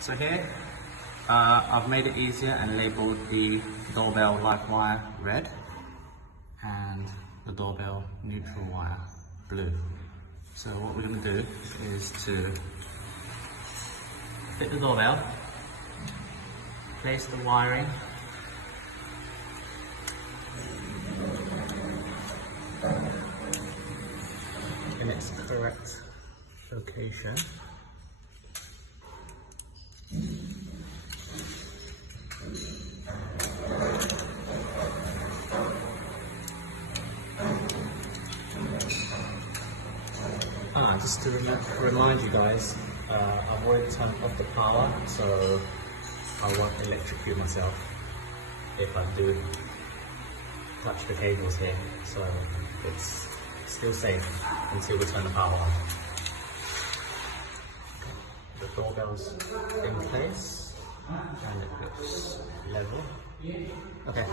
So here, I've made it easier and labeled the doorbell live wire red and the doorbell neutral wire blue. So what we're going to do is to fit the doorbell, place the wiring in its correct location. Just to remind you guys, I've already turned off the power, so I won't electrocute myself if I do touch the cables here, so it's still safe until we turn the power on. The doorbell's in place and it looks level. Okay.